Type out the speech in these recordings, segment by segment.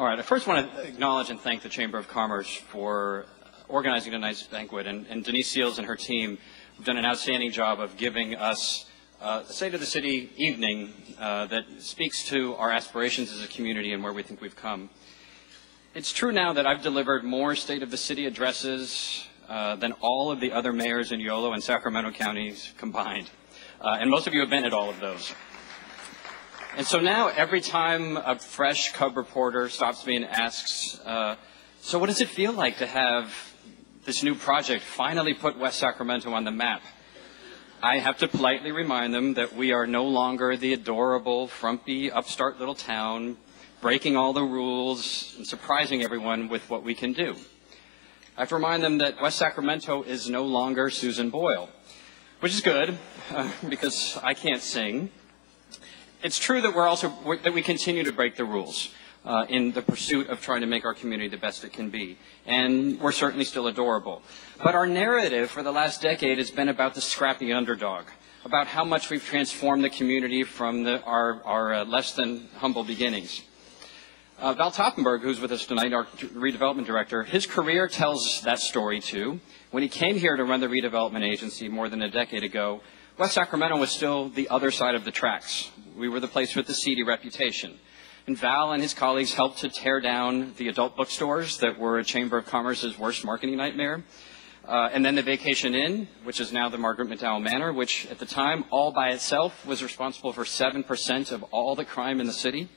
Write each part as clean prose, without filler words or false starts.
All right, I first want to acknowledge and thank the Chamber of Commerce for organizing tonight's banquet, and Denise Seals and her team have done an outstanding job of giving us a State of the City evening that speaks to our aspirations as a community and where we think we've come. It's true now that I've delivered more State of the City addresses than all of the other mayors in Yolo and Sacramento counties combined, and most of you have been at all of those. And so now every time a fresh Cub reporter stops me and asks, so what does it feel like to have this new project finally put West Sacramento on the map? I have to politely remind them that we are no longer the adorable, frumpy, upstart little town, breaking all the rules and surprising everyone with what we can do. I have to remind them that West Sacramento is no longer Susan Boyle, which is good because I can't sing. It's true that we continue to break the rules in the pursuit of trying to make our community the best it can be. And we're certainly still adorable. But our narrative for the last decade has been about the scrappy underdog, about how much we've transformed the community from our less than humble beginnings. Val Toppenberg, who's with us tonight, our redevelopment director, his career tells that story too. When he came here to run the redevelopment agency more than a decade ago, West Sacramento was still the other side of the tracks. We were the place with the seedy reputation. And Val and his colleagues helped to tear down the adult bookstores that were a Chamber of Commerce's worst marketing nightmare. And then the Vacation Inn, which is now the Margaret McDowell Manor, which at the time, all by itself, was responsible for 7% of all the crime in the city.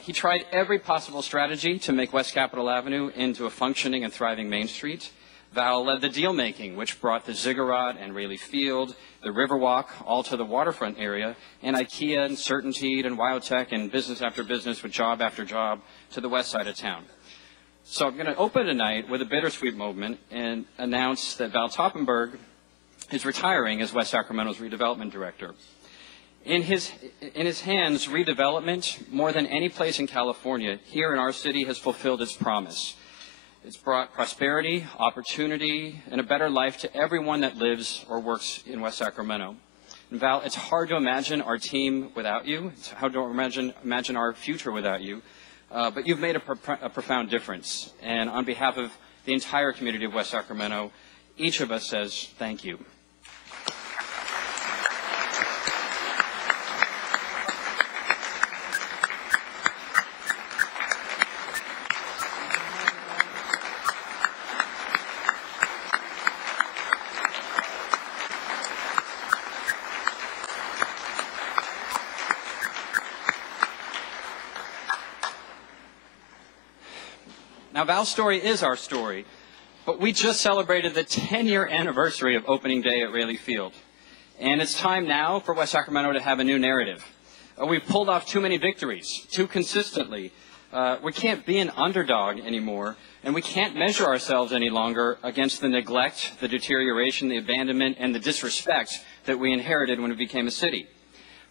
He tried every possible strategy to make West Capitol Avenue into a functioning and thriving Main Street. Val led the deal-making, which brought the Ziggurat and Raley Field, the Riverwalk, all to the waterfront area, and IKEA and CertainTeed and WyoTech and business after business with job after job to the west side of town. So I'm going to open tonight with a bittersweet moment and announce that Val Toppenberg is retiring as West Sacramento's redevelopment director. In his hands, redevelopment, more than any place in California, here in our city has fulfilled its promise. It's brought prosperity, opportunity, and a better life to everyone that lives or works in West Sacramento. And Val, it's hard to imagine our team without you. It's hard to imagine our future without you. But you've made a profound difference. And on behalf of the entire community of West Sacramento, each of us says thank you. Now, Val's story is our story, but we just celebrated the 10-year anniversary of opening day at Raley Field. And it's time now for West Sacramento to have a new narrative. We've pulled off too many victories, too consistently. We can't be an underdog anymore, and we can't measure ourselves any longer against the neglect, the deterioration, the abandonment, and the disrespect that we inherited when we became a city.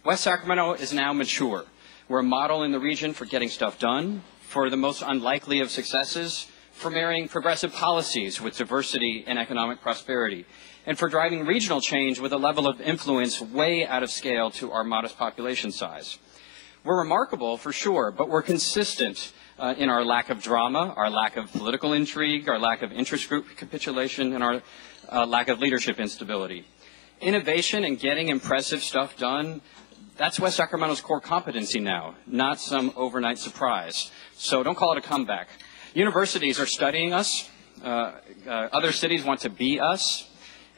West Sacramento is now mature. We're a model in the region for getting stuff done, for the most unlikely of successes, for marrying progressive policies with diversity and economic prosperity, and for driving regional change with a level of influence way out of scale to our modest population size. We're remarkable, for sure, but we're consistent in our lack of drama, our lack of political intrigue, our lack of interest group capitulation, and our lack of leadership instability. Innovation and getting impressive stuff done, that's West Sacramento's core competency now, not some overnight surprise. So don't call it a comeback. Universities are studying us. Other cities want to be us.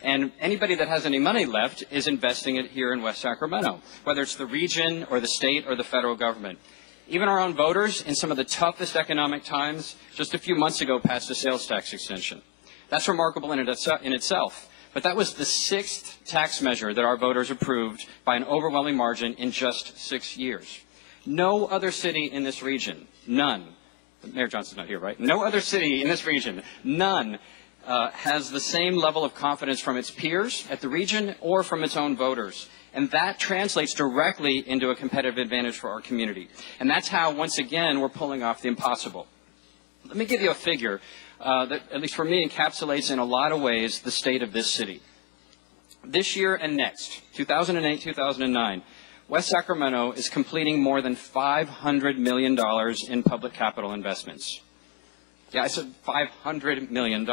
And anybody that has any money left is investing it here in West Sacramento, whether it's the region or the state or the federal government. Even our own voters, in some of the toughest economic times, just a few months ago passed a sales tax extension. That's remarkable in itself. But that was the 6th tax measure that our voters approved by an overwhelming margin in just 6 years. No other city in this region, none, Mayor Johnson's not here, right? No other city in this region, none, has the same level of confidence from its peers at the region or from its own voters. And that translates directly into a competitive advantage for our community. And that's how, once again, we're pulling off the impossible. Let me give you a figure that, at least for me, encapsulates in a lot of ways the state of this city. This year and next, 2008, 2009, West Sacramento is completing more than $500 million in public capital investments. Yeah, I said $500 million.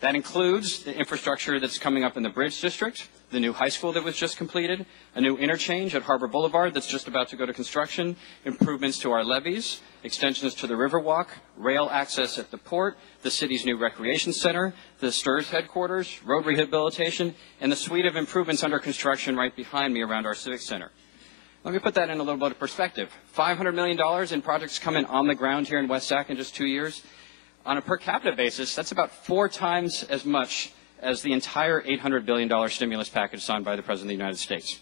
That includes the infrastructure that's coming up in the Bridge District, the new high school that was just completed, a new interchange at Harbor Boulevard that's just about to go to construction, improvements to our levees, extensions to the Riverwalk, rail access at the port, the city's new recreation center, the STIRS headquarters, road rehabilitation, and the suite of improvements under construction right behind me around our Civic Center. Let me put that in a little bit of perspective. $500 million in projects coming on the ground here in West Sac in just 2 years. On a per capita basis, that's about 4 times as much as the entire $800 billion stimulus package signed by the President of the United States.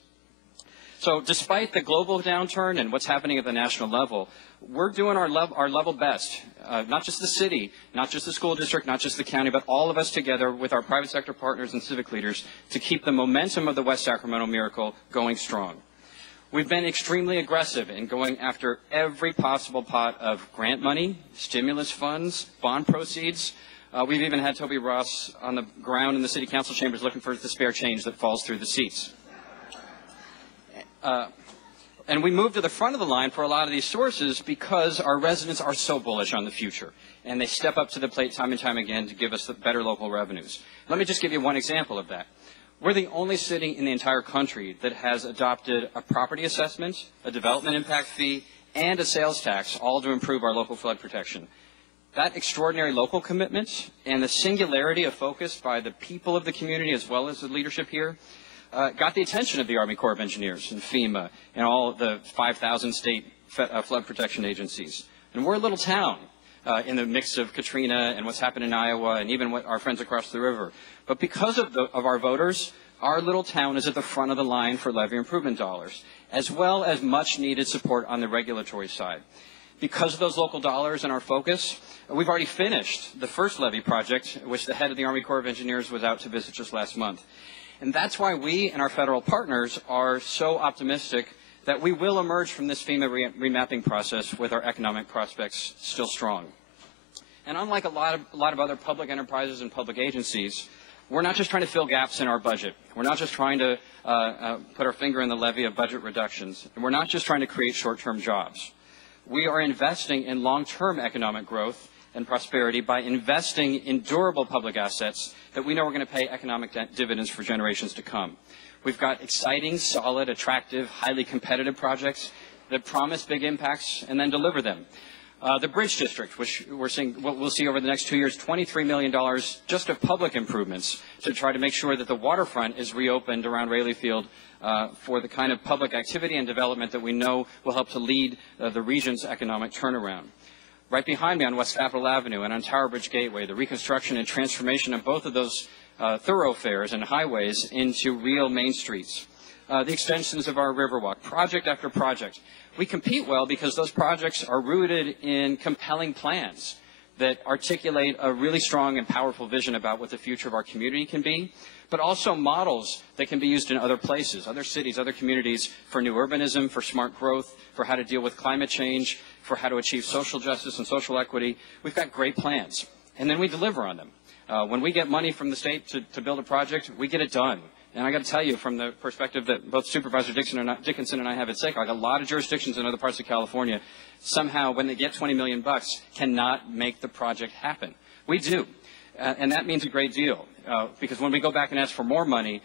So despite the global downturn and what's happening at the national level, we're doing our level best, not just the city, not just the school district, not just the county, but all of us together with our private sector partners and civic leaders to keep the momentum of the West Sacramento Miracle going strong. We've been extremely aggressive in going after every possible pot of grant money, stimulus funds, bond proceeds. We've even had Toby Ross on the ground in the city council chambers looking for the spare change that falls through the seats. And we move to the front of the line for a lot of these sources because our residents are so bullish on the future. And they step up to the plate time and time again to give us the better local revenues. Let me just give you one example of that. We're the only city in the entire country that has adopted a property assessment, a development impact fee, and a sales tax, all to improve our local flood protection. That extraordinary local commitment and the singularity of focus by the people of the community as well as the leadership here got the attention of the Army Corps of Engineers and FEMA and all the 5,000 state flood protection agencies. And we're a little town in the mix of Katrina and what's happened in Iowa and even what our friends across the river. But because of our voters, our little town is at the front of the line for levee improvement dollars, as well as much needed support on the regulatory side. Because of those local dollars and our focus, we've already finished the first levee project, which the head of the Army Corps of Engineers was out to visit just last month. And that's why we and our federal partners are so optimistic that we will emerge from this FEMA remapping process with our economic prospects still strong. And unlike a lot of other public enterprises and public agencies, we're not just trying to fill gaps in our budget. We're not just trying to put our finger in the levee of budget reductions. And we're not just trying to create short-term jobs. We are investing in long-term economic growth and prosperity by investing in durable public assets that we know are going to pay economic dividends for generations to come. We've got exciting, solid, attractive, highly competitive projects that promise big impacts and then deliver them. The Bridge District, which we'll see over the next 2 years, $23 million just of public improvements to try to make sure that the waterfront is reopened around Raley Field for the kind of public activity and development that we know will help to lead the region's economic turnaround. Right behind me on West Capitol Avenue and on Tower Bridge Gateway, the reconstruction and transformation of both of those thoroughfares and highways into real main streets. The extensions of our Riverwalk, project after project. We compete well because those projects are rooted in compelling plans that articulate a really strong and powerful vision about what the future of our community can be, but also models that can be used in other places, other cities, other communities for new urbanism, for smart growth, for how to deal with climate change, for how to achieve social justice and social equity. We've got great plans, and then we deliver on them. When we get money from the state to build a project, we get it done. And I got to tell you, from the perspective that both Supervisor Dickinson and I have at stake, like a lot of jurisdictions in other parts of California, somehow when they get $20 million, cannot make the project happen. We do, and that means a great deal. Because when we go back and ask for more money,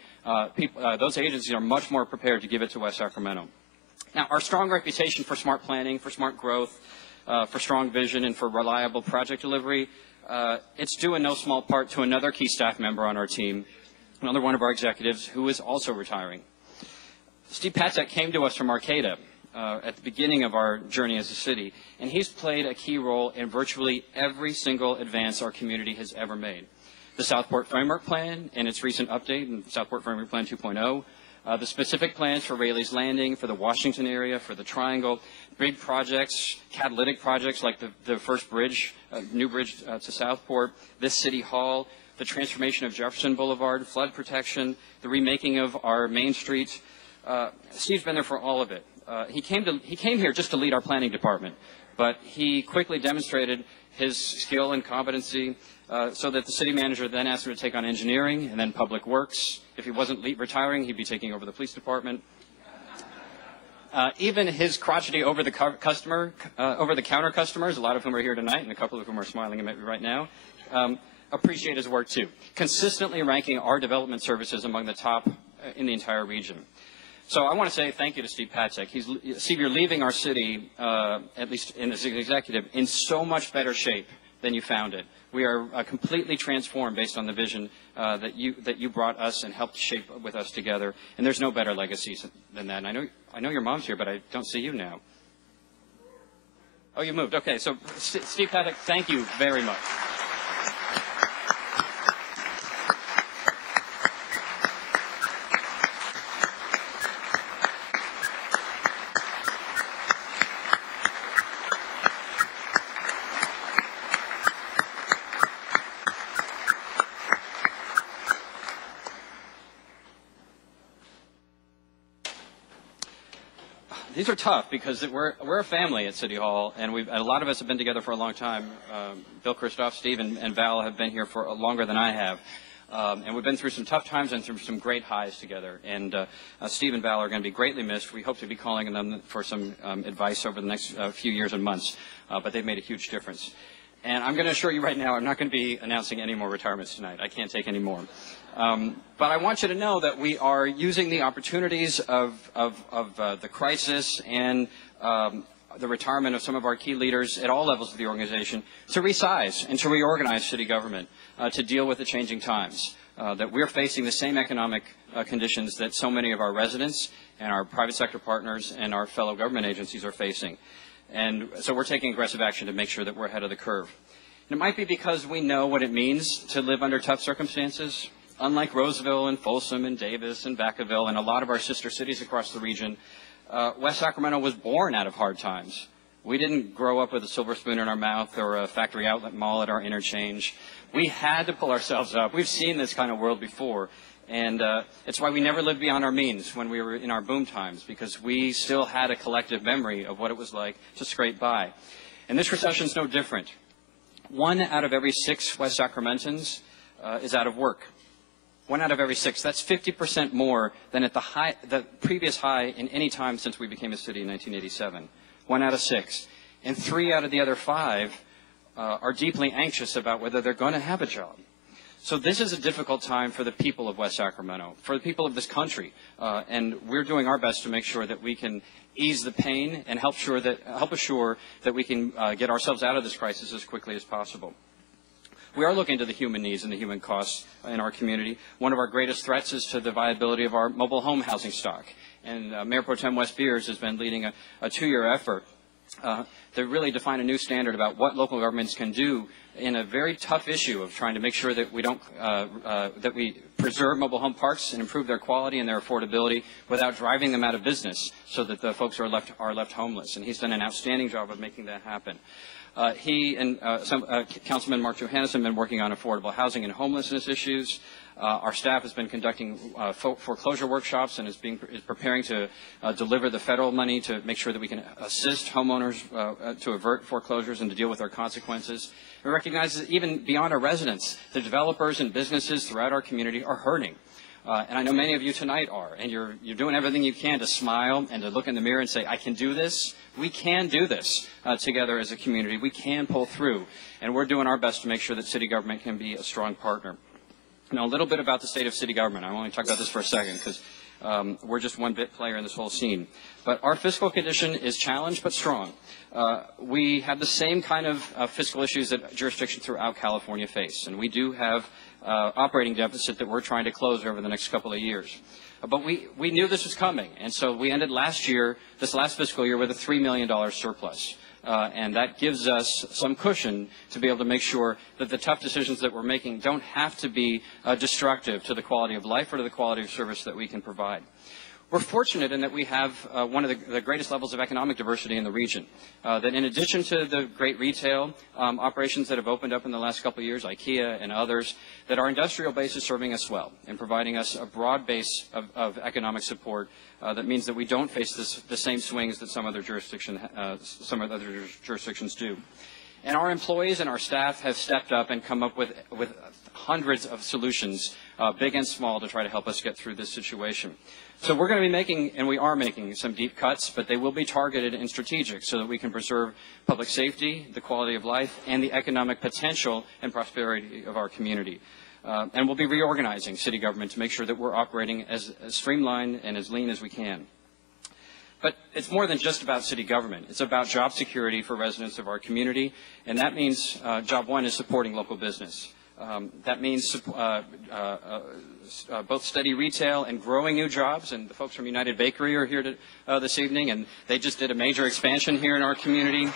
those agencies are much more prepared to give it to West Sacramento. Now, our strong reputation for smart planning, for smart growth, for strong vision, and for reliable project delivery, it's due in no small part to another key staff member on our team, another one of our executives who is also retiring. Steve Patzak came to us from Arcata at the beginning of our journey as a city, and he's played a key role in virtually every single advance our community has ever made. The Southport Framework Plan and its recent update in Southport Framework Plan 2.0, the specific plans for Raley's Landing, for the Washington area, for the Triangle, big projects, catalytic projects like the first bridge, new bridge to Southport, this City Hall, the transformation of Jefferson Boulevard, flood protection, the remaking of our main streets. Steve's been there for all of it. He came here just to lead our planning department, but he quickly demonstrated his skill and competency so that the city manager then asked him to take on engineering and then public works. If he wasn't retiring, he'd be taking over the police department. Even his crotchety over-the-counter customers, a lot of whom are here tonight and a couple of whom are smiling at me right now, appreciate his work too, consistently ranking our development services among the top in the entire region. So I want to say thank you to Steve Patzek. Steve, you're leaving our city, at least in as executive, in so much better shape than you found it. We are completely transformed based on the vision that you brought us and helped shape with us together. And there's no better legacy than that. And I know your mom's here, but I don't see you now. Oh, you moved. Okay, so Steve Patzek, thank you very much. These are tough because we're a family at City Hall, and a lot of us have been together for a long time. Bill Christoph, Steve, and Val have been here for longer than I have. And we've been through some tough times and through some great highs together. And Steve and Val are going to be greatly missed. We hope to be calling on them for some advice over the next few years and months. But they've made a huge difference. And I'm going to assure you right now, I'm not going to be announcing any more retirements tonight. I can't take any more. But I want you to know that we are using the opportunities of the crisis and the retirement of some of our key leaders at all levels of the organization to resize and to reorganize city government to deal with the changing times. That we're facing the same economic conditions that so many of our residents and our private sector partners and our fellow government agencies are facing. And so we're taking aggressive action to make sure that we're ahead of the curve. And it might be because we know what it means to live under tough circumstances. Unlike Roseville and Folsom and Davis and Vacaville and a lot of our sister cities across the region, West Sacramento was born out of hard times. We didn't grow up with a silver spoon in our mouth or a factory outlet mall at our interchange. We had to pull ourselves up. We've seen this kind of world before. And it's why we never lived beyond our means when we were in our boom times, because we still had a collective memory of what it was like to scrape by. And this recession is no different. 1 out of every 6 West Sacramentans is out of work. 1 out of every 6. That's 50% more than at the previous high in any time since we became a city in 1987. 1 out of 6. And 3 out of the other 5 are deeply anxious about whether they're going to have a job. So this is a difficult time for the people of West Sacramento, for the people of this country, and we're doing our best to make sure that we can ease the pain and help assure that we can get ourselves out of this crisis as quickly as possible. We are looking to the human needs and the human costs in our community. One of our greatest threats is to the viability of our mobile home housing stock, and Mayor Pro Tem Wes Beers has been leading a 2-year effort to really define a new standard about what local governments can do in a very tough issue of trying to make sure that we don't that we preserve mobile home parks and improve their quality and their affordability without driving them out of business, so that the folks are left homeless. And he's done an outstanding job of making that happen. He and Councilman Mark Johannes have been working on affordable housing and homelessness issues. Our staff has been conducting foreclosure workshops and is preparing to deliver the federal money to make sure that we can assist homeowners to avert foreclosures and to deal with their consequences. We recognize that even beyond our residents, the developers and businesses throughout our community are hurting. And I know many of you tonight are, and you're doing everything you can to smile and to look in the mirror and say, I can do this. We can do this together as a community. We can pull through. And we're doing our best to make sure that city government can be a strong partner. Now, a little bit about the state of city government. I want to talk about this for a second because we're just one bit player in this whole scene. But our fiscal condition is challenged but strong. We have the same kind of fiscal issues that jurisdictions throughout California face. And we do have operating deficit that we're trying to close over the next couple of years. But we knew this was coming. And so we ended this last fiscal year, with a $3 million surplus. And that gives us some cushion to be able to make sure that the tough decisions that we're making don't have to be destructive to the quality of life or to the quality of service that we can provide. We're fortunate in that we have one of the greatest levels of economic diversity in the region. That in addition to the great retail operations that have opened up in the last couple of years, IKEA and others, that our industrial base is serving us well and providing us a broad base of economic support that means that we don't face the same swings that some other jurisdictions do. And our employees and our staff have stepped up and come up with hundreds of solutions, big and small, to try to help us get through this situation. So we're going to be making, and we are making, some deep cuts, but they will be targeted and strategic so that we can preserve public safety, the quality of life, and the economic potential and prosperity of our community. And we'll be reorganizing city government to make sure that we're operating as streamlined and as lean as we can. But it's more than just about city government. It's about job security for residents of our community, and that means job one is supporting local business. That means both steady retail and growing new jobs, and the folks from United Bakery are here this evening, and they just did a major expansion here in our community.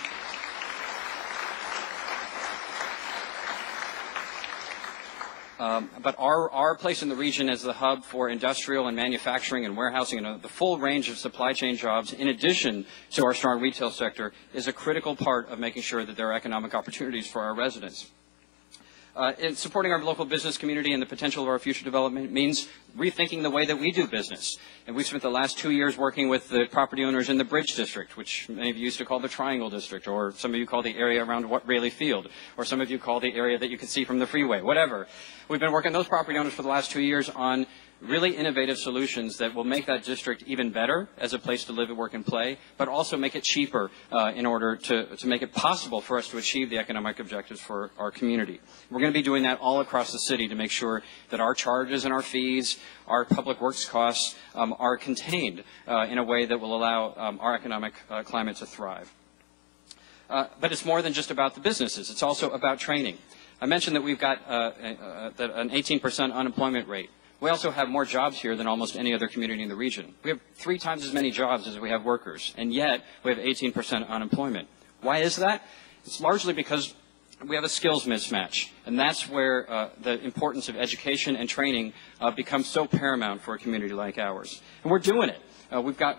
But our place in the region as the hub for industrial and manufacturing and warehousing and the full range of supply chain jobs, in addition to our strong retail sector, is a critical part of making sure that there are economic opportunities for our residents. In supporting our local business community and the potential of our future development means rethinking the way that we do business. And we've spent the last 2 years working with the property owners in the Bridge District, which many of you used to call the Triangle District, or some of you call the area around Raley Field, or some of you call the area that you can see from the freeway, whatever. We've been working with those property owners for the last 2 years on really innovative solutions that will make that district even better as a place to live, work, and play, but also make it cheaper in order to make it possible for us to achieve the economic objectives for our community. We're going to be doing that all across the city to make sure that our charges and our fees, our public works costs are contained in a way that will allow our economic climate to thrive. But it's more than just about the businesses. It's also about training. I mentioned that we've got an 18% unemployment rate. We also have more jobs here than almost any other community in the region. We have 3 times as many jobs as we have workers, and yet we have 18% unemployment. Why is that? It's largely because we have a skills mismatch, and that's where the importance of education and training becomes so paramount for a community like ours. And we're doing it.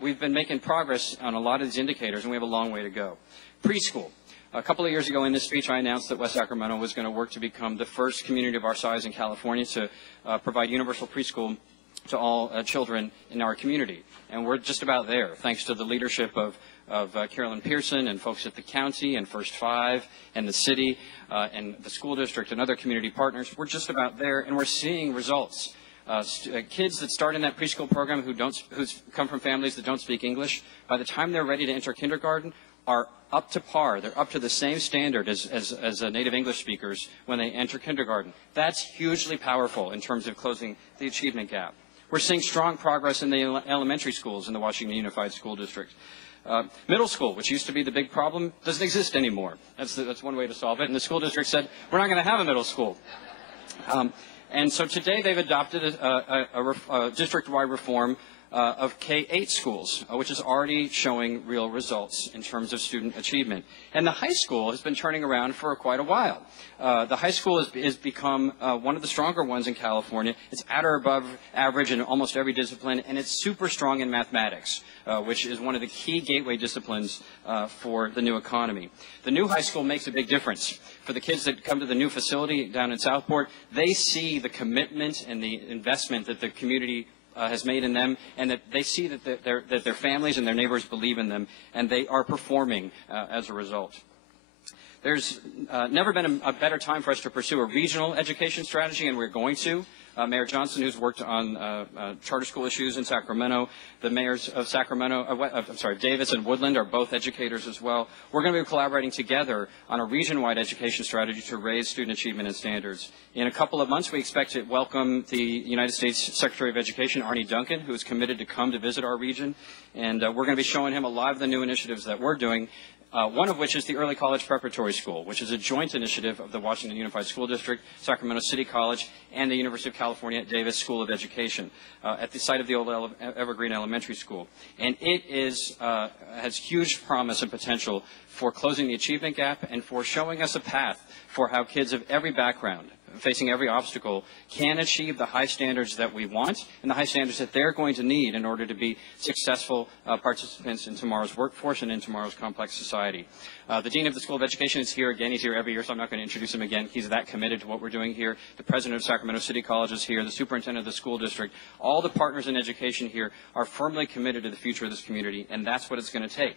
We've been making progress on a lot of these indicators, and we have a long way to go. Preschool. A couple of years ago in this speech, I announced that West Sacramento was going to work to become the first community of our size in California to provide universal preschool to all children in our community. And we're just about there, thanks to the leadership of Carolyn Pearson and folks at the county and First Five and the city and the school district and other community partners. We're just about there, and we're seeing results. Kids that start in that preschool program who come from families that don't speak English, by the time they're ready to enter kindergarten, are up to par. They're up to the same standard as native English speakers when they enter kindergarten. That's hugely powerful in terms of closing the achievement gap. We're seeing strong progress in the elementary schools in the Washington Unified School District. Middle school, which used to be the big problem, doesn't exist anymore. That's one way to solve it. And the school district said, we're not going to have a middle school. And so today they've adopted a district-wide reform of K-8 schools, which is already showing real results in terms of student achievement. And the high school has been turning around for quite a while. The high school has become one of the stronger ones in California. It's at or above average in almost every discipline, and it's super strong in mathematics, which is one of the key gateway disciplines for the new economy. The new high school makes a big difference. For the kids that come to the new facility down in Southport, they see the commitment and the investment that the community has made in them, and that they see that their families and their neighbors believe in them, and they are performing as a result. There's never been a better time for us to pursue a regional education strategy, and we're going to. Mayor Johnson, who's worked on charter school issues in Sacramento, the mayors of Davis and Woodland are both educators as well. We're going to be collaborating together on a region-wide education strategy to raise student achievement and standards. In a couple of months, we expect to welcome the United States Secretary of Education, Arne Duncan, who is committed to come to visit our region. And we're going to be showing him a lot of the new initiatives that we're doing, one of which is the Early College Preparatory School, which is a joint initiative of the Washington Unified School District, Sacramento City College, and the University of California at Davis School of Education at the site of the old Evergreen Elementary School. And it has huge promise and potential for closing the achievement gap and for showing us a path for how kids of every background, facing every obstacle, can achieve the high standards that we want and the high standards that they're going to need in order to be successful participants in tomorrow's workforce and in tomorrow's complex society. The Dean of the School of Education is here again. He's here every year, so I'm not going to introduce him again. He's that committed to what we're doing here. The President of Sacramento City College is here. The Superintendent of the School District. All the partners in education here are firmly committed to the future of this community, and that's what it's going to take.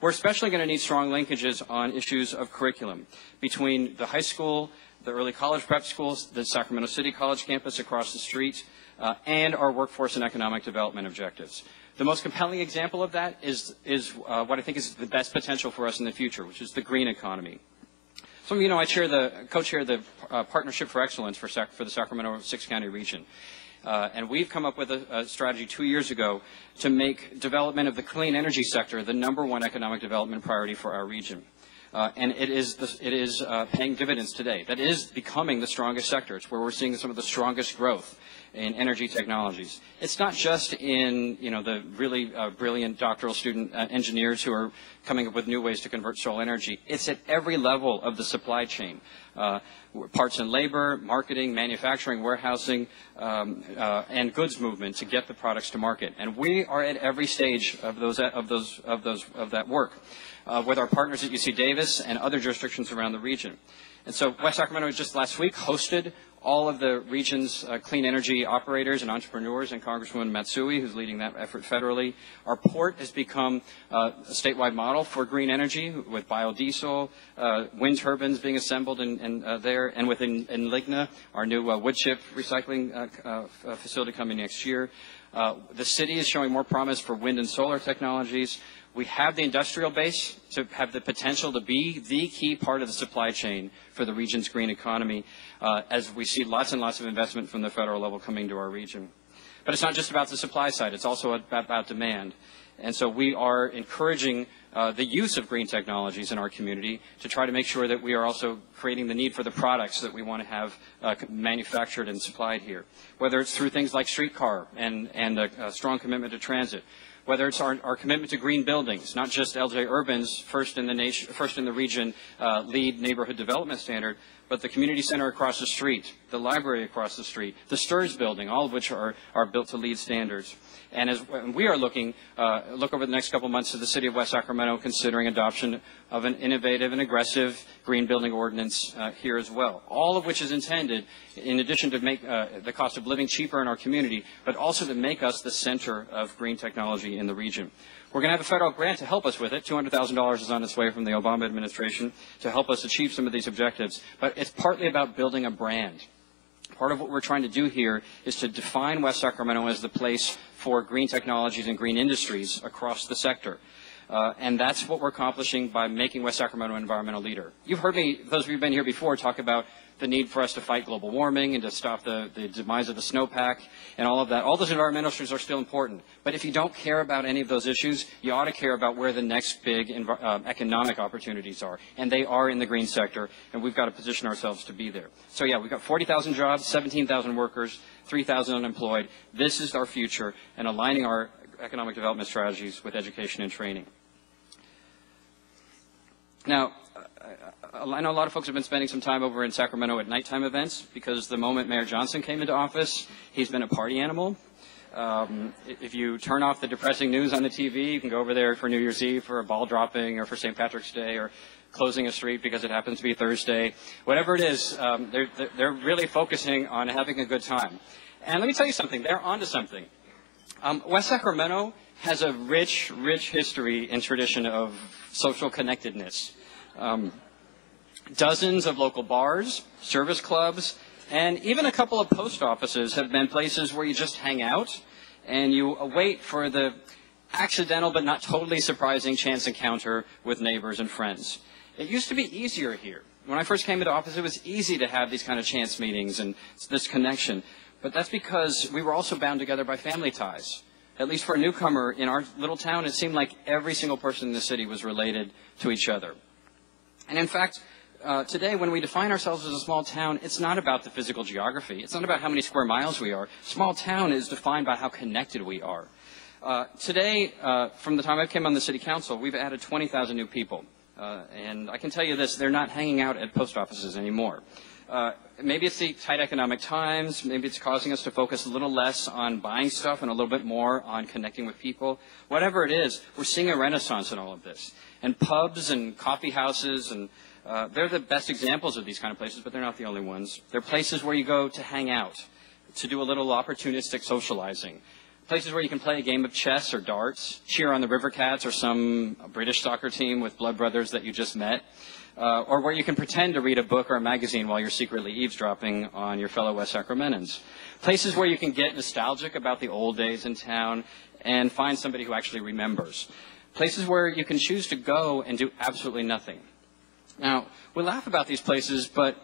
We're especially going to need strong linkages on issues of curriculum between the high school, the early college prep schools, the Sacramento City College campus across the street, and our workforce and economic development objectives. The most compelling example of that is what I think is the best potential for us in the future, which is the green economy. Some of you know I co-chair the Partnership for Excellence for the Sacramento six-county region. And we've come up with a strategy 2 years ago to make development of the clean energy sector the #1 economic development priority for our region. And it is paying dividends today. That is becoming the strongest sector. It's where we're seeing some of the strongest growth in energy technologies. It's not just in the really brilliant doctoral student engineers who are coming up with new ways to convert solar energy. It's at every level of the supply chain. Parts and labor, marketing, manufacturing, warehousing, and goods movement to get the products to market. And we are at every stage of that work with our partners at UC Davis and other jurisdictions around the region. And so West Sacramento just last week hosted all of the region's clean energy operators and entrepreneurs, and Congresswoman Matsui, who's leading that effort federally. Our port has become a statewide model for green energy with biodiesel, wind turbines being assembled there, and within Ligna, our new wood chip recycling facility coming next year. The city is showing more promise for wind and solar technologies. We have the industrial base to have the potential to be the key part of the supply chain for the region's green economy, as we see lots and lots of investment from the federal level coming to our region. But it's not just about the supply side. It's also about demand. And so we are encouraging the use of green technologies in our community to try to make sure that we are also creating the need for the products that we want to have manufactured and supplied here, whether it's through things like streetcar and a strong commitment to transit, whether it's our commitment to green buildings, not just LJ Urban's first in the region LEED neighborhood development standard, but the community center across the street, the library across the street, the STIRS building, all of which are built to LEED standards. And as we are look over the next couple of months to the city of West Sacramento considering adoption of an innovative and aggressive green building ordinance here as well, all of which is intended, in addition to make the cost of living cheaper in our community, but also to make us the center of green technology in the region. We're going to have a federal grant to help us with it. $200,000 is on its way from the Obama administration to help us achieve some of these objectives. But it's partly about building a brand. Part of what we're trying to do here is to define West Sacramento as the place for green technologies and green industries across the sector. And that's what we're accomplishing by making West Sacramento an environmental leader. You've heard me, those of you who've been here before, talk about the need for us to fight global warming and to stop the demise of the snowpack and all of that. All those environmental issues are still important. But if you don't care about any of those issues, you ought to care about where the next big economic opportunities are. And they are in the green sector, and we've got to position ourselves to be there. So yeah, we've got 40,000 jobs, 17,000 workers, 3,000 unemployed. This is our future, and aligning our economic development strategies with education and training. Now, I know a lot of folks have been spending some time over in Sacramento at nighttime events because the moment Mayor Johnson came into office, he's been a party animal. If you turn off the depressing news on the TV, you can go over there for New Year's Eve for a ball dropping or for St. Patrick's Day or closing a street because it happens to be Thursday. Whatever it is, they're really focusing on having a good time. And let me tell you something, they're onto something. West Sacramento has a rich, rich history and tradition of social connectedness. Dozens of local bars, service clubs, and even a couple of post offices have been places where you just hang out and you wait for the accidental but not totally surprising chance encounter with neighbors and friends. It used to be easier here. When I first came into office, it was easy to have these kind of chance meetings and this connection. But that's because we were also bound together by family ties. At least for a newcomer in our little town, it seemed like every single person in the city was related to each other. And in fact, today, when we define ourselves as a small town, it's not about the physical geography. It's not about how many square miles we are. Small town is defined by how connected we are. Today, from the time I came on the city council, we've added 20,000 new people. And I can tell you this, they're not hanging out at post offices anymore. Maybe it's the tight economic times. Maybe it's causing us to focus a little less on buying stuff and a little bit more on connecting with people. Whatever it is, we're seeing a renaissance in all of this. And pubs and coffee houses, and they're the best examples of these kind of places, but they're not the only ones. They're places where you go to hang out, to do a little opportunistic socializing. places where you can play a game of chess or darts, cheer on the River Cats or some British soccer team with blood brothers that you just met, or where you can pretend to read a book or a magazine while you're secretly eavesdropping on your fellow West Sacramentans. Places where you can get nostalgic about the old days in town and find somebody who actually remembers. Places where you can choose to go and do absolutely nothing. Now, we laugh about these places, but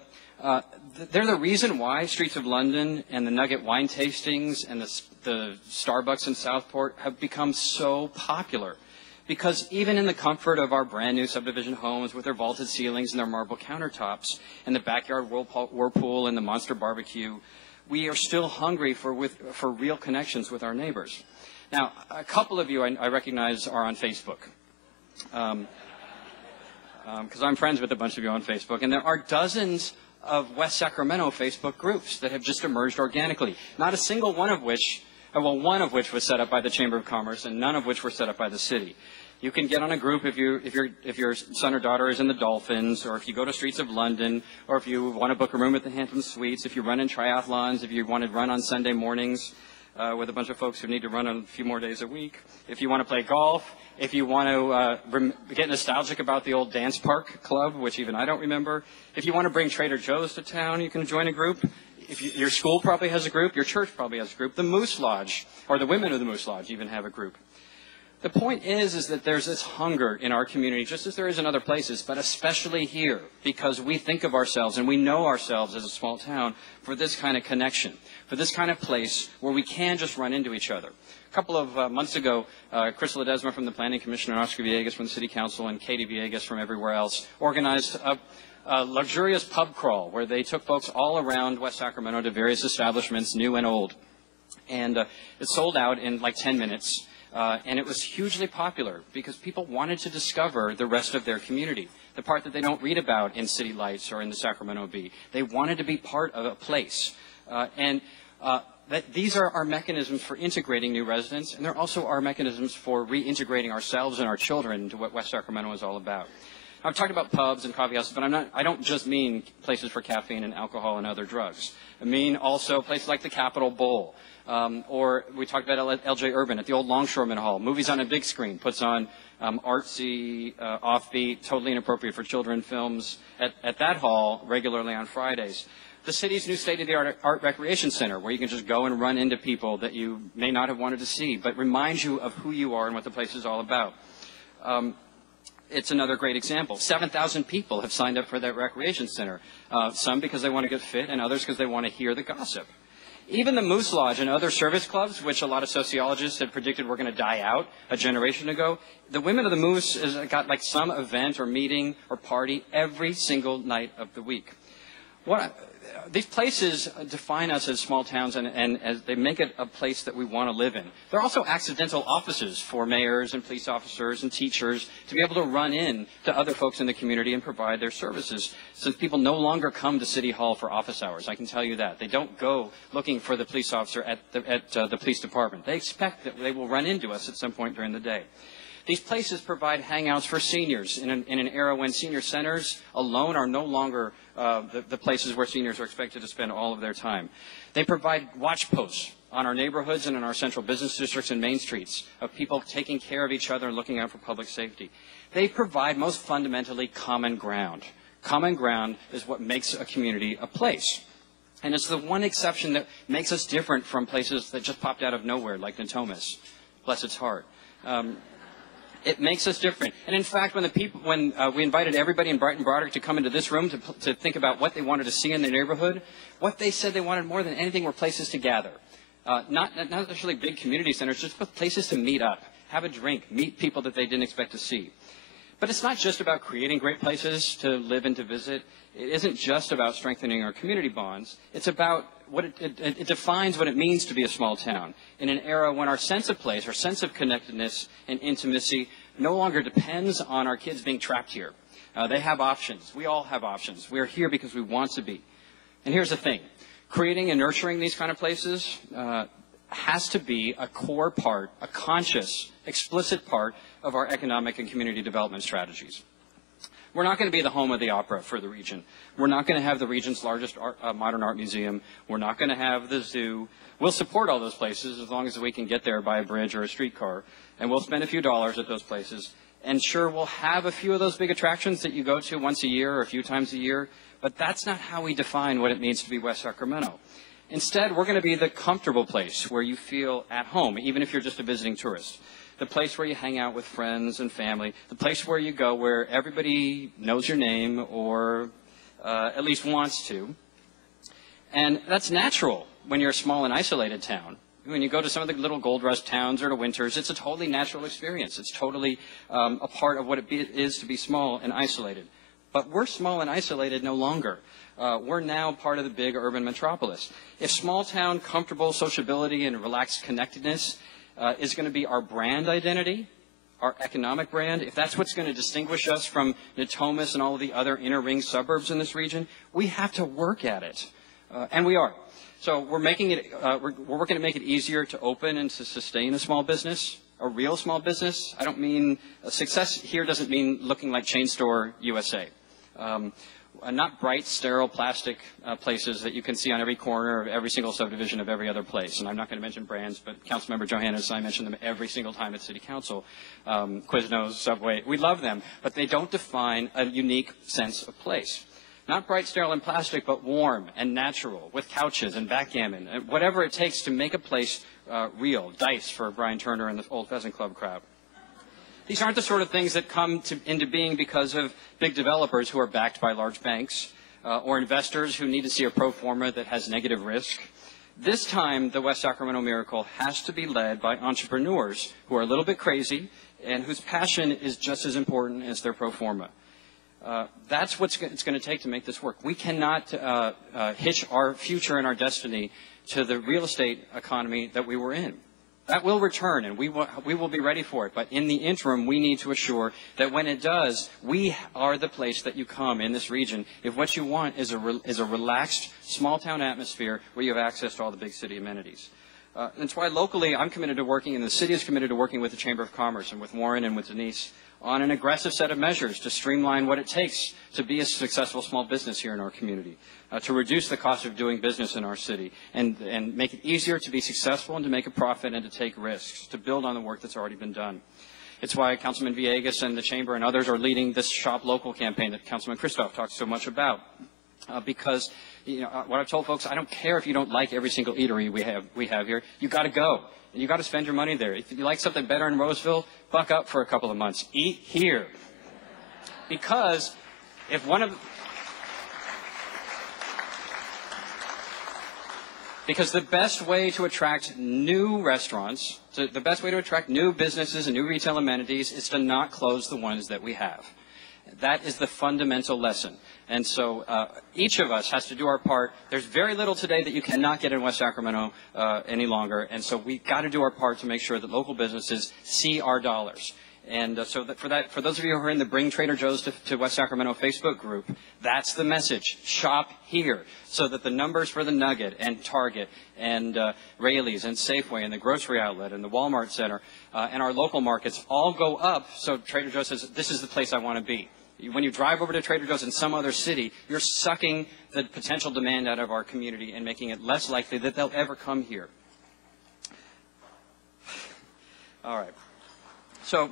they're the reason why Streets of London and the Nugget wine tastings and the Starbucks in Southport have become so popular. Because even in the comfort of our brand new subdivision homes with their vaulted ceilings and their marble countertops and the backyard whirlpool and the monster barbecue, we are still hungry for real connections with our neighbors. Now, a couple of you I recognize are on Facebook. Because I'm friends with a bunch of you on Facebook, and there are dozens of West Sacramento Facebook groups that have just emerged organically. Not a single one of which, well, one of which was set up by the Chamber of Commerce, and none of which were set up by the city. You can get on a group if your son or daughter is in the Dolphins, or if you go to Streets of London, or if you want to book a room at the Hampton Suites, if you run in triathlons, if you want to run on Sunday mornings with a bunch of folks who need to run a few more days a week, if you want to play golf, if you want to get nostalgic about the old dance park club, which even I don't remember, if you want to bring Trader Joe's to town, you can join a group. Your school probably has a group. Your church probably has a group. The Moose Lodge, or the women of the Moose Lodge, even have a group. The point is that there's this hunger in our community, just as there is in other places, but especially here, because we think of ourselves and we know ourselves as a small town for this kind of connection, for this kind of place where we can just run into each other. A couple of months ago, Chris Ledesma from the Planning Commission, and Oscar Villegas from the City Council, and Katie Villegas from everywhere else organized a luxurious pub crawl where they took folks all around West Sacramento to various establishments, new and old. And it sold out in like 10 minutes. And it was hugely popular because people wanted to discover the rest of their community, the part that they don't read about in City Lights or in the Sacramento Bee. They wanted to be part of a place. These are our mechanisms for integrating new residents, and they're also our mechanisms for reintegrating ourselves and our children into what West Sacramento is all about. I've talked about pubs and coffee houses, but I don't just mean places for caffeine and alcohol and other drugs. I mean also places like the Capitol Bowl. Or we talked about LJ Urban at the old Longshoreman Hall. Movies on a big screen, puts on artsy, offbeat, totally inappropriate for children films at that hall regularly on Fridays. The city's new state-of-the-art art recreation center, where you can just go and run into people that you may not have wanted to see, but reminds you of who you are and what the place is all about. It's another great example. 7,000 people have signed up for that recreation center, some because they want to get fit and others because they want to hear the gossip. Even the Moose Lodge and other service clubs, which a lot of sociologists had predicted were going to die out a generation ago, the Women of the Moose has got like some event or meeting or party every single night of the week. These places define us as small towns, and as they make it a place that we want to live in. They're also accidental offices for mayors and police officers and teachers to be able to run in to other folks in the community and provide their services, since people no longer come to City Hall for office hours. I can tell you that. They don't go looking for the police officer at the police department. They expect that they will run into us at some point during the day. These places provide hangouts for seniors in an era when senior centers alone are no longer the places where seniors are expected to spend all of their time. They provide watch posts on our neighborhoods and in our central business districts and main streets of people taking care of each other and looking out for public safety. They provide, most fundamentally, common ground. Common ground is what makes a community a place. And it's the one exception that makes us different from places that just popped out of nowhere, like Natomas. Bless its heart. It makes us different. And in fact, when we invited everybody in Brighton Broderick to come into this room to think about what they wanted to see in their neighborhood, what they said they wanted more than anything were places to gather. Not necessarily big community centers, just places to meet up, have a drink, meet people that they didn't expect to see. But it's not just about creating great places to live and to visit. It isn't just about strengthening our community bonds. It's about what it defines what it means to be a small town in an era when our sense of place, our sense of connectedness and intimacy no longer depends on our kids being trapped here. They have options. We all have options. We are here because we want to be. And here's the thing. Creating and nurturing these kind of places has to be a core part, a conscious, explicit part of our economic and community development strategies. We're not going to be the home of the opera for the region. We're not going to have the region's largest modern art museum. We're not going to have the zoo. We'll support all those places as long as we can get there by a bridge or a streetcar. And we'll spend a few dollars at those places. And sure, we'll have a few of those big attractions that you go to once a year or a few times a year. But that's not how we define what it means to be West Sacramento. Instead, we're going to be the comfortable place where you feel at home, even if you're just a visiting tourist. The place where you hang out with friends and family. The place where you go where everybody knows your name or at least wants to. And that's natural when you're a small and isolated town. When you go to some of the little gold rush towns or to Winters, it's a totally natural experience. It's totally a part of what it is to be small and isolated. But we're small and isolated no longer. We're now part of the big urban metropolis. If small town, comfortable sociability and relaxed connectedness is going to be our brand identity, our economic brand, if that's what's going to distinguish us from Natomas and all of the other inner ring suburbs in this region, we have to work at it. And we are. So we're making it, we're working to make it easier to open and to sustain a small business, a real small business. I don't mean, success here doesn't mean looking like Chain Store USA. Not bright, sterile plastic places that you can see on every corner of every single subdivision of every other place. And I'm not going to mention brands, but Councilmember Johannes and I mention them every single time at City Council. Quiznos, Subway, we love them, but they don't define a unique sense of place. Not bright, sterile, and plastic, but warm and natural, with couches and backgammon, and whatever it takes to make a place real. Dice for Brian Turner and the Old Pheasant Club crowd. These aren't the sort of things that come into being because of big developers who are backed by large banks or investors who need to see a pro forma that has negative risk. This time, the West Sacramento Miracle has to be led by entrepreneurs who are a little bit crazy and whose passion is just as important as their pro forma. That's what it's going to take to make this work. We cannot hitch our future and our destiny to the real estate economy that we were in. That will return, and we will be ready for it. But in the interim, we need to assure that when it does, we are the place that you come in this region if what you want is a relaxed, small-town atmosphere where you have access to all the big city amenities. That's why locally I'm committed to working, and the city is committed to working with the Chamber of Commerce and with Warren and with Denise on an aggressive set of measures to streamline what it takes to be a successful small business here in our community, to reduce the cost of doing business in our city, and make it easier to be successful and to make a profit and to take risks, to build on the work that's already been done. It's why Councilman Villegas and the Chamber and others are leading this Shop Local campaign that Councilman Kristof talks so much about. Because, you know, what I've told folks, I don't care if you don't like every single eatery we have here. You got to go. And you got to spend your money there. If you like something better in Roseville, buck up for a couple of months. Eat here. Because if because the best way to attract new restaurants, the best way to attract new businesses and new retail amenities is to not close the ones that we have. That is the fundamental lesson. And so each of us has to do our part. There's very little today that you cannot get in West Sacramento any longer. And so we've got to do our part to make sure that local businesses see our dollars. And so for those of you who are in the Bring Trader Joe's to West Sacramento Facebook group, that's the message. Shop here so that the numbers for the Nugget and Target and Raley's and Safeway and the grocery outlet and the Walmart Center and our local markets all go up. So Trader Joe's says, this is the place I want to be. When you drive over to Trader Joe's in some other city, you're sucking the potential demand out of our community and making it less likely that they'll ever come here. All right. So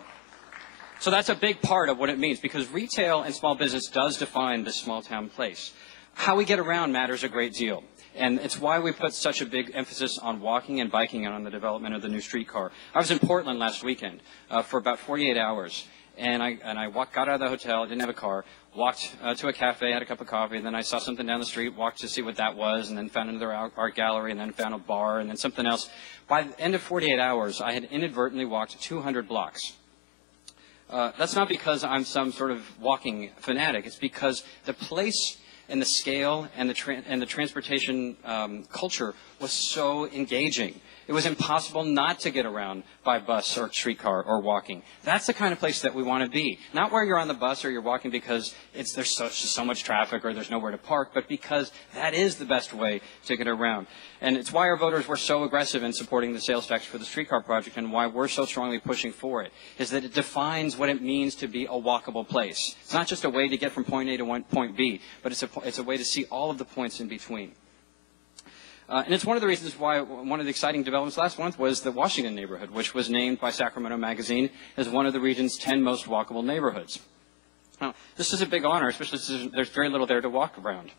that's a big part of what it means, because retail and small business does define this small town place. How we get around matters a great deal. And it's why we put such a big emphasis on walking and biking and on the development of the new streetcar. I was in Portland last weekend for about 48 hours. And I got out of the hotel, didn't have a car, walked to a cafe, had a cup of coffee, and then I saw something down the street, walked to see what that was, and then found another art gallery, and then found a bar, and then something else. By the end of 48 hours, I had inadvertently walked 200 blocks. That's not because I'm some sort of walking fanatic. It's because the place and the scale and the transportation culture was so engaging. It was impossible not to get around by bus or streetcar or walking. That's the kind of place that we want to be. Not where you're on the bus or you're walking because there's so much traffic or there's nowhere to park, but because that is the best way to get around. And it's why our voters were so aggressive in supporting the sales tax for the streetcar project and why we're so strongly pushing for it, is that it defines what it means to be a walkable place. It's not just a way to get from point A to point B, but it's a way to see all of the points in between. And it's one of the reasons why one of the exciting developments last month was the Washington neighborhood, which was named by Sacramento Magazine as one of the region's 10 most walkable neighborhoods. Now, this is a big honor, especially since there's very little there to walk around.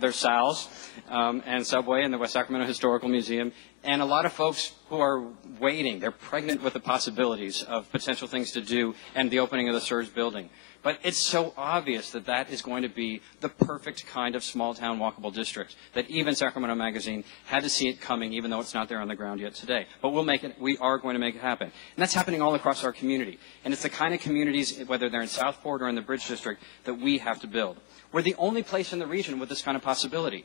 There's Sal's and Subway and the West Sacramento Historical Museum, and a lot of folks who are waiting. They're pregnant with the possibilities of potential things to do and the opening of the SURS building. But it's so obvious that that is going to be the perfect kind of small-town walkable district that even Sacramento Magazine had to see it coming, even though it's not there on the ground yet today. But we are going to make it happen. And that's happening all across our community. And it's the kind of communities, whether they're in Southport or in the Bridge District, that we have to build. We're the only place in the region with this kind of possibility.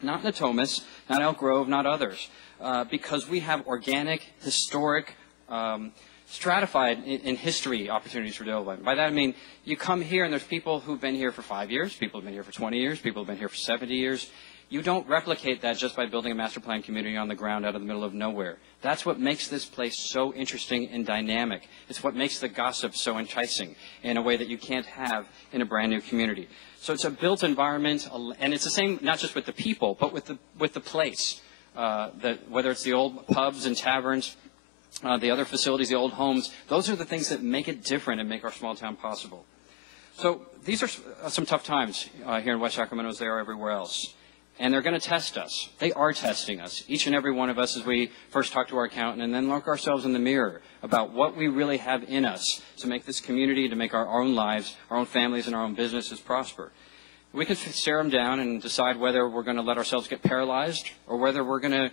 Not Natomas, not Elk Grove, not others, because we have organic, historic, stratified in history opportunities for development. By that I mean you come here and there's people who've been here for 5 years, people who've been here for 20 years, people who've been here for 70 years. You don't replicate that just by building a master plan community on the ground out of the middle of nowhere. That's what makes this place so interesting and dynamic. It's what makes the gossip so enticing in a way that you can't have in a brand new community. So it's a built environment, and it's the same not just with the people, but with the place. Whether it's the old pubs and taverns, the other facilities, the old homes, those are the things that make it different and make our small town possible. So these are some tough times here in West Sacramento as they are everywhere else. And they're going to test us. They are testing us, each and every one of us, as we first talk to our accountant and then look ourselves in the mirror about what we really have in us to make this community, to make our own lives, our own families, and our own businesses prosper. We can stare them down and decide whether we're going to let ourselves get paralyzed or whether we're going to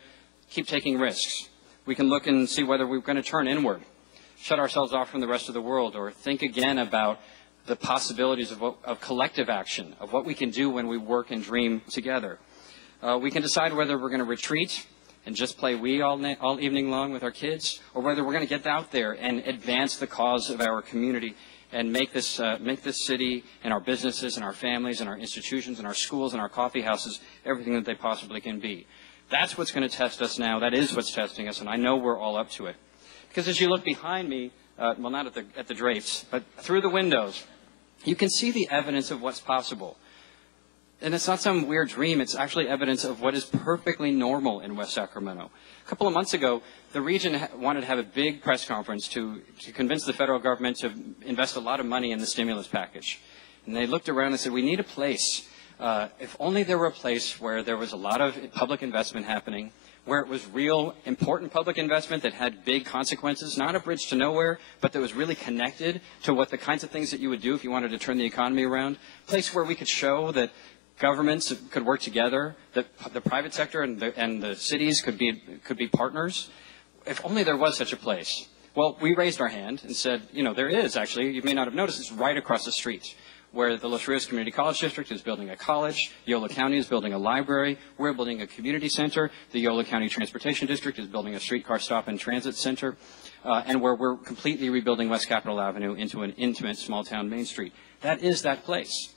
keep taking risks. We can look and see whether we're going to turn inward, shut ourselves off from the rest of the world, or think again about the possibilities of collective action, of what we can do when we work and dream together. We can decide whether we're going to retreat and just play Wii all evening long with our kids, or whether we're going to get out there and advance the cause of our community and make this city and our businesses and our families and our institutions and our schools and our coffee houses everything that they possibly can be. That's what's going to test us now. That is what's testing us, and I know we're all up to it. Because as you look behind me, well, not at the drapes, but through the windows, you can see the evidence of what's possible. And it's not some weird dream. It's actually evidence of what is perfectly normal in West Sacramento. A couple of months ago, the region wanted to have a big press conference to convince the federal government to invest a lot of money in the stimulus package. And they looked around and said, we need a place. If only there were a place where there was a lot of public investment happening, where it was real important public investment that had big consequences, not a bridge to nowhere, but that was really connected to what the kinds of things that you would do if you wanted to turn the economy around, a place where we could show that governments could work together, that the private sector and the cities could be partners. If only there was such a place. Well, we raised our hand and said, you know, there is actually. You may not have noticed, it's right across the street, where the Los Rios Community College District is building a college, Yola County is building a library, we're building a community center, the Yola County Transportation District is building a streetcar stop and transit center, and where we're completely rebuilding West Capitol Avenue into an intimate small-town Main Street. That is that place.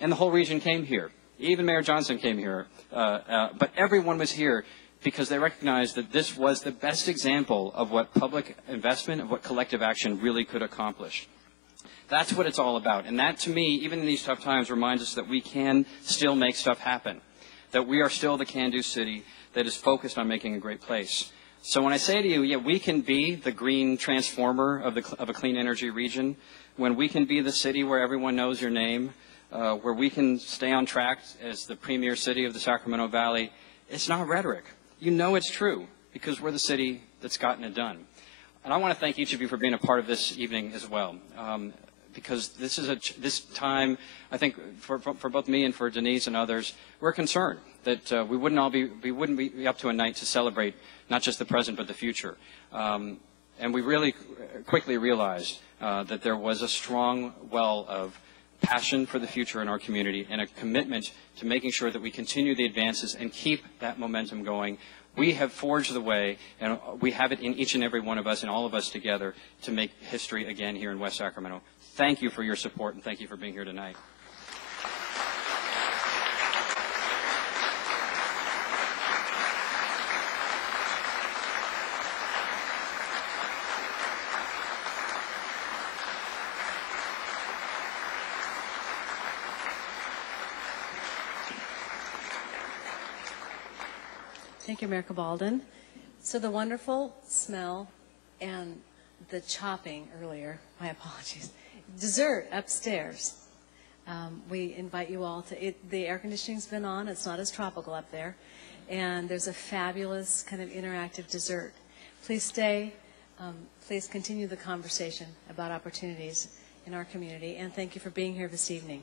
And the whole region came here. Even Mayor Johnson came here, but everyone was here because they recognized that this was the best example of what public investment, of what collective action really could accomplish. That's what it's all about. And that, to me, even in these tough times, reminds us that we can still make stuff happen, that we are still the can-do city that is focused on making a great place. So when I say to you, yeah, we can be the green transformer of a clean energy region, when we can be the city where everyone knows your name, where we can stay on track as the premier city of the Sacramento Valley, it's not rhetoric. You know it's true because we're the city that's gotten it done. And I want to thank each of you for being a part of this evening as well. Because this time, I think for both me and for Denise and others, we're concerned that we wouldn't be up to a night to celebrate not just the present but the future. And we really quickly realized that there was a strong well of passion for the future in our community and a commitment to making sure that we continue the advances and keep that momentum going We have forged the way, and we have it in each and every one of us and all of us together to make history again here in West Sacramento. Thank you for your support, and thank you for being here tonight. Thank you, Mayor Cabalden. So the wonderful smell and the chopping earlier, my apologies, dessert upstairs. We invite you all to, the air conditioning's been on, it's not as tropical up there, and there's a fabulous kind of interactive dessert. Please stay, please continue the conversation about opportunities in our community, and thank you for being here this evening.